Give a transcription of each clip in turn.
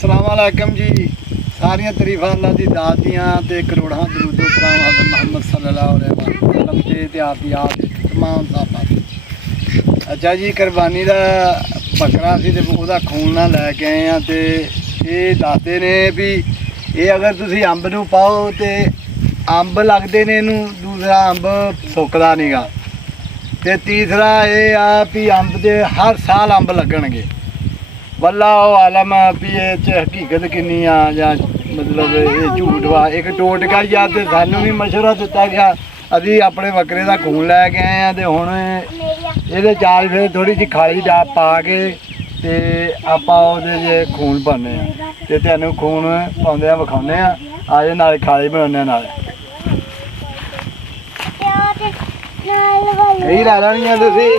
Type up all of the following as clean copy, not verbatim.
अस्सलाम वालेकुम जी। सारियां तरीफां अल्लाह दी दात दियां ते करोड़ां दरूद सलाम हज़रत मुहम्मद सल्लल्लाहु अलैहि वसल्लम ते आप दी याद तमाम साहबां। अच्छा जी, कुर्बानी दा बकरा सी ते ओहदा खून ना लैके आए हैं ते ये दसदे ने भी ये अगर तुसीं अंब नूं पाओ ते अंब लगदे ने इहनूं, दूसरा अंब सुकदा नहीं गा ते तीसरा ये आ भी अंब दे हर साल अंब लगणगे। वल्ला आलम भी ये हकीकत किन्नी आ जां मतलब ये झूठ वा। एक टोटका ही आ ते सानूं भी मशवरा दिता गया, अभी अपने बकरे का खून लैके आए हैं ते हुण ये चाल फिर थोड़ी जी खाली डाप पा के ते आपां ओहदे जे खून भरने ते तुहानूं खून पाउंदे विखाउने आ। आजे नाल खाली बनाउने नाल यही ला लैनी है तुसीं।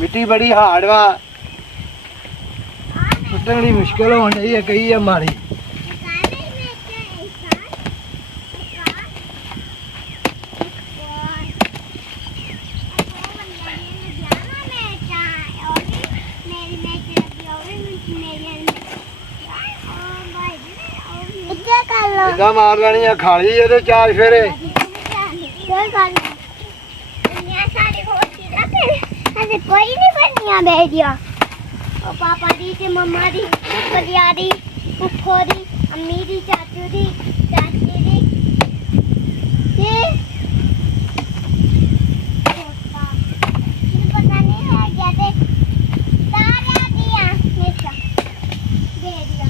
मिट्टी बड़ी हार्ड वा, सुट्टन बड़ी मुश्किल होने डई है, कही है माड़ी। इदा मार लेनी है खाली ये चार फेरे। कोई नहीं बनिया बेटिया और पापा दी ते मम्मा दी बलिया दी पुप्पो दी अम्मी दी चाचू दी चाची दी ते पता नहीं है क्या ते तारा दिया मेरा दे दिया।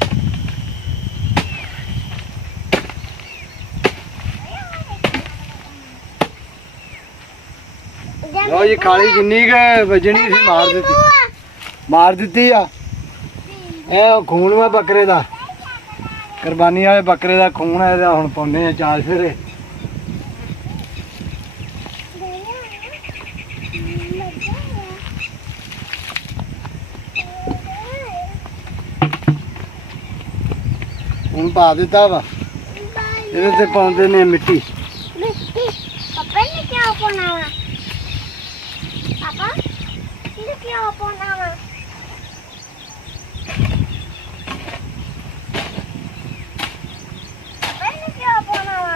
लो जी खाली जिन्नी के वजनी सी मार दी आ। ए खून वा बकरे दा, कुर्बानी वाले बकरे दा खून है। हुण पाउने आ चार फेरे। हुण पा दिता वा, इहदे ते पाउंदे ने मिट्टी। पापा ने क्या पाना वा? पापा ये क्या पाना वा? पापा ने क्या पाना वा?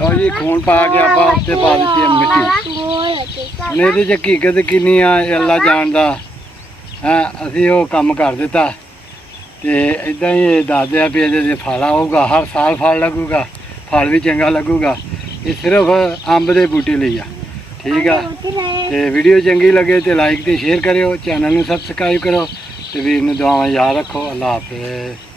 लो जी खून पा के आप उत्ते पा दी मिट्टी। मेरी हकीकत किन्नी आ अल्लाह जानदा है। असी वो कम कर दिता ते इदा ही दसदे भी ये फल आऊगा, हर साल फल लगूगा, फल भी चंगा लगूगा। ये सिर्फ अंब के बूटे लिए आ। ठीक है, तो वीडियो चंगी लगे तो लाइक तो शेयर करो, चैनल में सबसक्राइब करो, तो वीर नूं दुआवां याद रखो। अल्लाह हाफिज़।